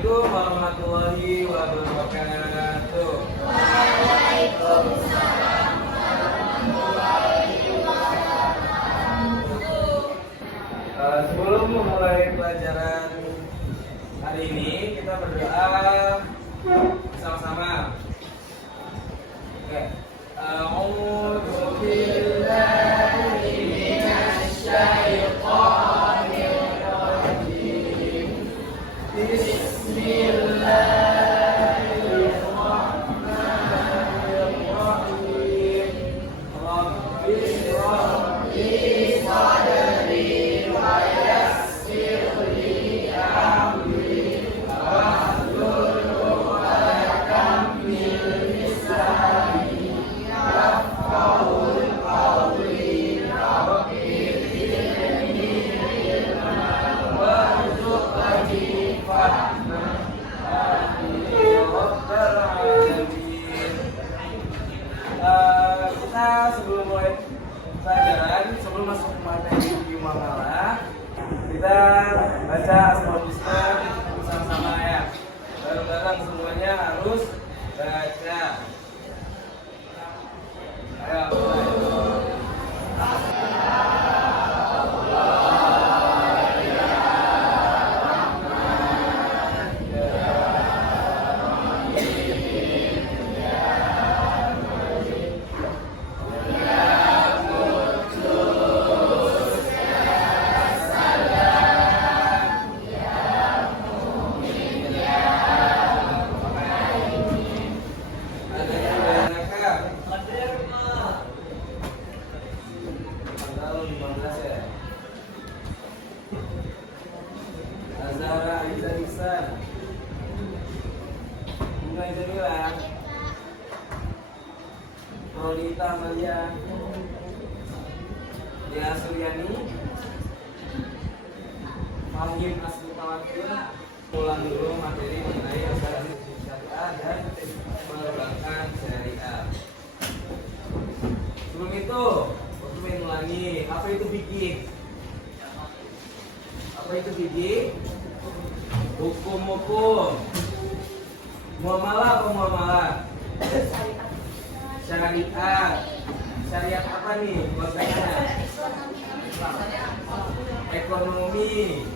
Assalamualaikum warahmatullahi wabarakatuh. Waalaikumsalam warahmatullahi wabarakatuh. Sebelum memulai pelajaran hari ini, kita berdoa sama-sama. Oke. A'udzu billahi minasy syaithanir rajim. Bismillahirrahmanirrahim. Rabbi shrahli sadri wa yassir li amri wahlul 'uqdatam min lisani yafqahul qawli. Rabbi zidni ilman warzuqni fahman. Amin ya rabbal alamin. Kita sebelum mulai pelajaran, sebelum masuk ke materi muamalah, kita baca Asmaul Husna bersama-sama ya. Bareng-bareng semuanya harus baca. Ayo. Tanggal 15 ya. Azhara Aiza Ihsan, Bunga Jamila, Rolita Amalia, Dia Suryani, Fahim Asli Tawakil. Ulang dulu materi mengenai asuransi syariah dan perbankan syariah. Sebelum itu, aku ingin ulangi, apa itu fikih? Apa itu fikih? Hukum-hukum. Muamalah apa muamalah? Syariat. Syariat apa nih bahasanya? Ekonomi.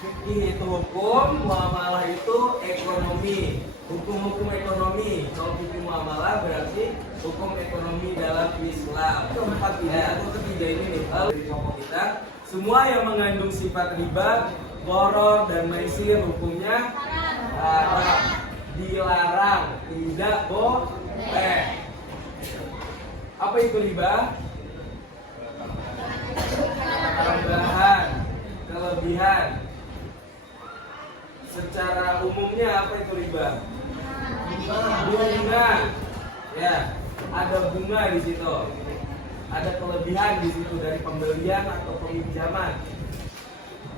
Fikih itu hukum, muamalah itu ekonomi. Hukum-hukum ekonomi. Kalau fikih muamalah berarti hukum ekonomi dalam Islam. Keempat ya, atau ketiga ini nih. Lalu di kelompok kita, semua yang mengandung sifat riba, gharar dan maisir hukumnya haram, dilarang, tidak boleh. Apa itu riba? Tambahan, kelebihan. Secara umumnya apa itu riba? Bunga. Ya, ada bunga di situ. Ada kelebihan di situ dari pembelian atau peminjaman.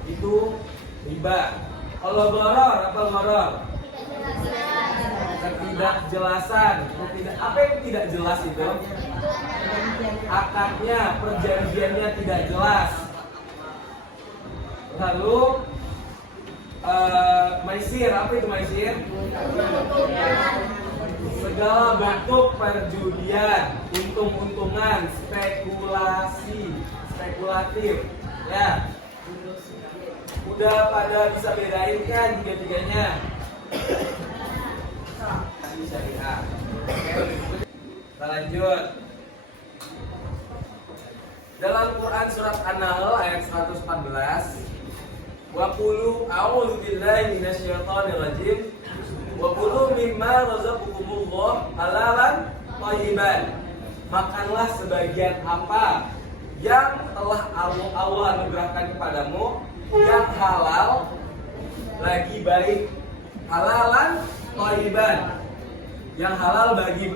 Itu riba. Kalau gharar, apa gharar? Ketidakjelasan. Apa yang tidak jelas itu? Akadnya, perjanjiannya tidak jelas. Lalu maisir, apa itu maisir? Segala bentuk perjudian, untung-untungan, spekulasi, spekulatif. Ya, udah pada bisa bedain kan tiga-tiganya? Syariah. Kita lanjut. Dalam Quran surat An-Nahl ayat 114, wa qulu a'udzu billahi minasyaitonir rajim wa qulu mimma razaqakumullah halalan thayyiban. Makanlah sebagian apa yang telah Allah anugerahkan kepadamu yang halal lagi baik. Halalan thayyiban, yang halal bagi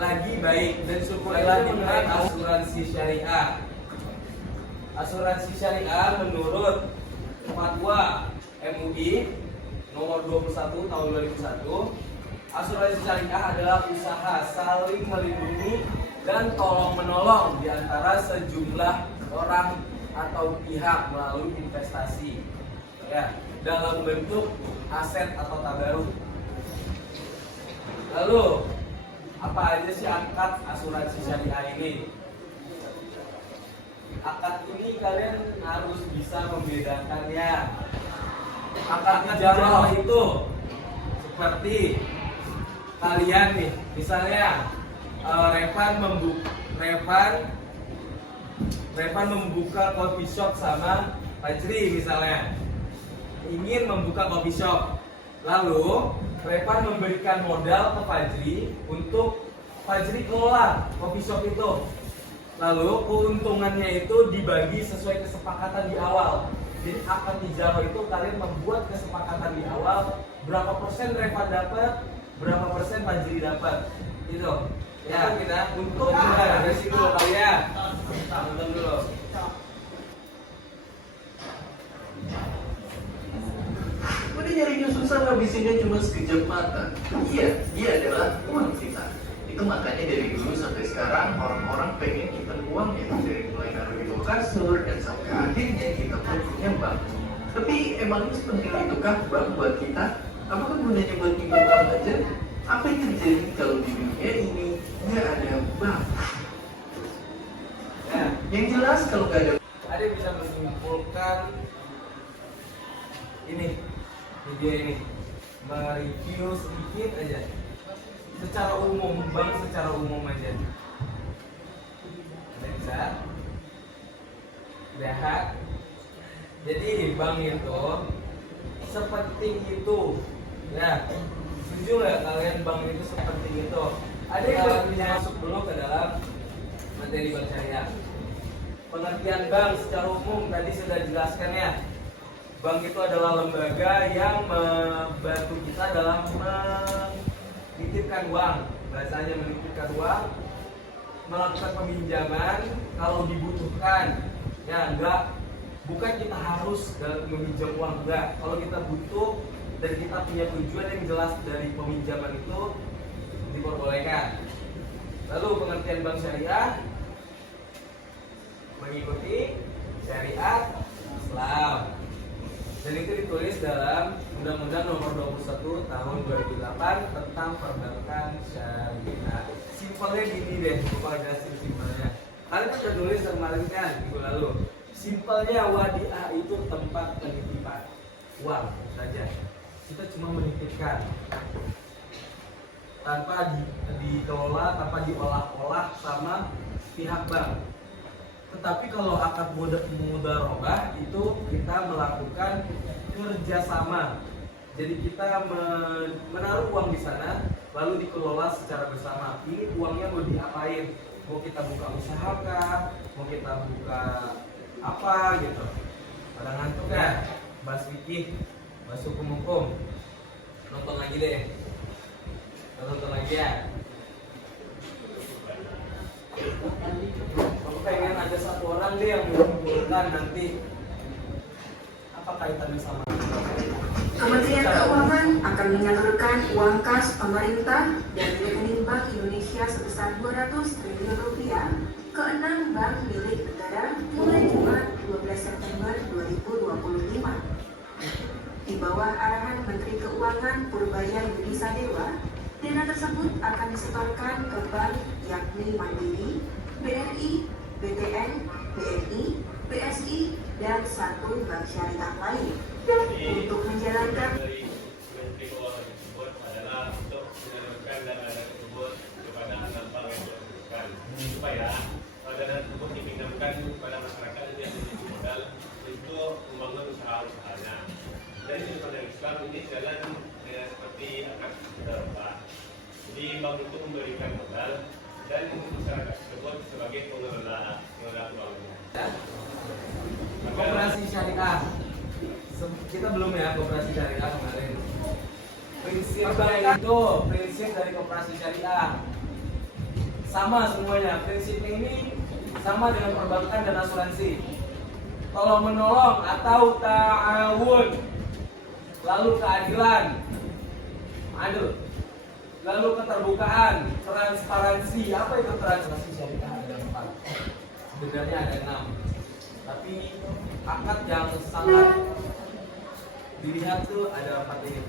lagi baik. Dan syukurilah mengenai asuransi syariah. Asuransi syariah menurut Fatwa MUI nomor 21 tahun 2001, asuransi syariah adalah usaha saling melindungi dan tolong menolong di antara sejumlah orang atau pihak melalui investasi. Ya, dalam bentuk aset atau tabaruk. Lalu apa aja sih akad asuransi syariah ini? Akad ini kalian harus bisa membedakannya. Akad ijarah itu seperti kalian nih, misalnya Revan membuka coffee shop sama Fajri misalnya, ingin membuka coffee shop, lalu Revan memberikan modal ke Fajri untuk Fajri kelola coffee shop itu. Lalu keuntungannya itu dibagi sesuai kesepakatan di awal. Jadi akad ijarah itu kalian membuat kesepakatan di awal, berapa persen Revan dapat, berapa persen Fajri dapat, gitu. Ya, kita untuk dari situ kalian nonton dulu. Udah nyarinya susah, ngabisinnya cuma sekejap mata. Iya, dia adalah uang kita. Itu makanya dari dulu sampai sekarang orang-orang pengen nyimpen uangnya, dari mulai naruh di bawah kasur dan sampai akhirnya kita punya bank. Tapi emang sepenting itukah bank buat kita? Apakah gunanya buat nyimpen uang aja? Apa yang terjadi kalau di dunia ini nggak ada bank? Ya, yang jelas kalau nggak ada bisa menyimpulkan ini video ini, mereview sedikit aja secara umum, bank secara umum aja. Bisa lihat. Jadi bank itu sepenting itu, ya. Setuju nggak kalian bank itu sepenting itu? Ada yang masuk dulu ke dalam materi bank syariah. Pengertian bank secara umum tadi sudah dijelaskan ya. Bank itu adalah lembaga yang membantu kita dalam menitipkan uang. Bahasanya menitipkan uang, melakukan peminjaman kalau dibutuhkan. Ya, bukan kita harus meminjam uang, enggak. Kalau kita butuh dan kita punya tujuan yang jelas dari peminjaman itu, diperbolehkan. Lalu pengertian bank syariah mengikuti syariat Islam. Dan itu ditulis dalam Undang-Undang Nomor 21 Tahun 2008 tentang perbankan syariah. Simpelnya gini deh, lupa jelasin simpelnya. Kalian kan udah tulis kemarin kan, minggu lalu. Simpelnya wadiah itu tempat penitipan uang saja. Kita cuma menitipkan tanpa dikelola, tanpa diolah-olah sama pihak bank. Tetapi kalau akad mudharabah itu kita melakukan kerjasama. Jadi kita menaruh uang di sana, lalu dikelola secara bersama. Ini uangnya mau diapain? Mau kita buka usaha kah? Mau kita buka apa gitu? Pada ngantuk kan? Bahas fikih, bahas hukum-hukum. Nonton lagi deh. Nonton lagi ya. Aku pengen ada satu orang deh yang mengumpulkan nanti apa kaitannya sama Kementerian Keuangan akan menyalurkan uang kas pemerintah dari rekening Bank Indonesia sebesar 200 triliun rupiah ke 6 bank milik negara mulai Jumat 12 September 2025. Di bawah arahan Menteri Keuangan Purbaya Yudi Sadewa, dana tersebut akan disetorkan ke bank yakni Mandiri, BRI, BTN, BNI, BSI, dan satu bank syariah lain untuk menjalankan dari Menteri Keuangan tersebut adalah untuk menyalurkan dana tersebut kepada bank yang dilakukan supaya dana tersebut dipinjamkan kepada masyarakat yang memiliki modal untuk membangun usaha-usahanya. Dan di negara Islam ini jalan seperti akad mudharabah. Jadi bank itu memberikan modal dan masyarakat tersebut sebagai pengelola uangnya. koperasi syariah. Kita belum ya koperasi syariah kemarin. Prinsip itu prinsip dari koperasi syariah sama semuanya. Prinsipnya ini sama dengan perbankan dan asuransi. Tolong menolong atau ta'awun, lalu keadilan, adil, lalu keterbukaan, transparansi. Apa itu transparansi syariah? Ada 4. Sebenarnya ada 6. Tapi akad yang sangat Dilihat tuh ada 4 ini.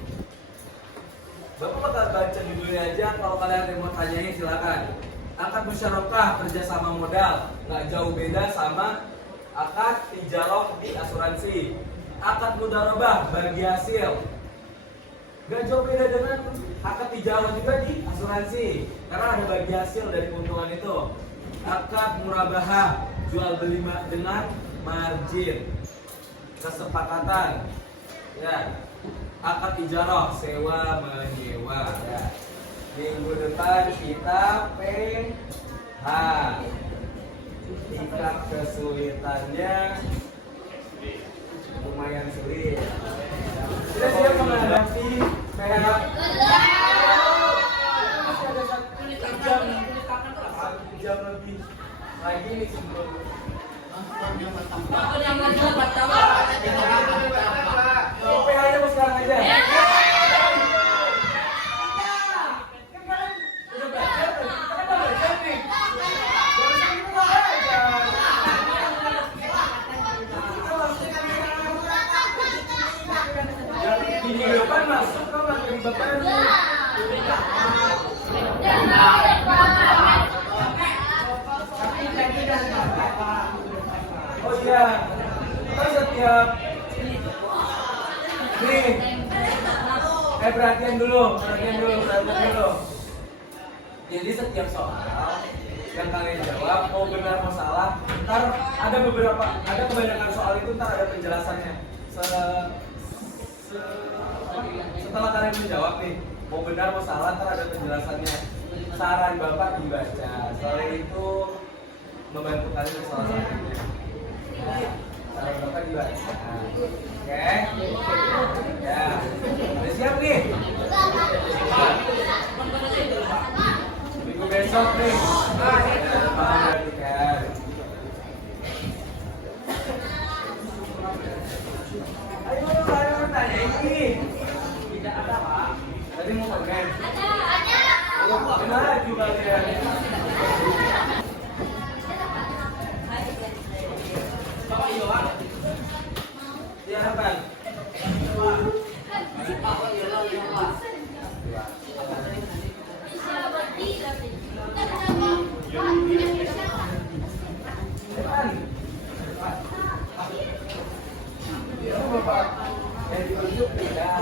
Bapak bakal baca judulnya aja, kalau kalian ada yang mau tanyain silakan. Akad musyarakah kerjasama modal, nggak jauh beda sama akad ijarah di asuransi. Akad mudharabah bagi hasil, nggak jauh beda dengan akad ijarah juga di asuransi, karena ada bagi hasil dari keuntungan itu. Akad murabahah jual beli dengan margin, kesepakatan, ya. Akad ijarah sewa menyewa, ya. Minggu depan kita PH. Tingkat kesulitannya lumayan sulit. Sudah siap menghadapi PH? Masih ada 1 jam lebih lagi nih sebelum PH-nya mau sekarang aja. Di depan masuk kau lagi di bapak. Oh iya, kita setiap nih, perhatian dulu. Jadi setiap soal yang kalian jawab mau benar mau salah, ntar ada kebanyakan soal itu ntar ada penjelasannya. Setelah kalian menjawab nih, mau benar mau salah ntar ada penjelasannya. Saran bapak dibaca, soalnya itu membantu kalian salah satunya. Saran bapak dibaca, oke? Ya, udah siap nih? Minggu besok nih. Perhatikan. Ayo tanya ini. Tidak ada pak. Tadi mau komen. Ada. Gimana juga kalian? Bapak Iwan. Iya kan? Bapak yang diunjuk beda.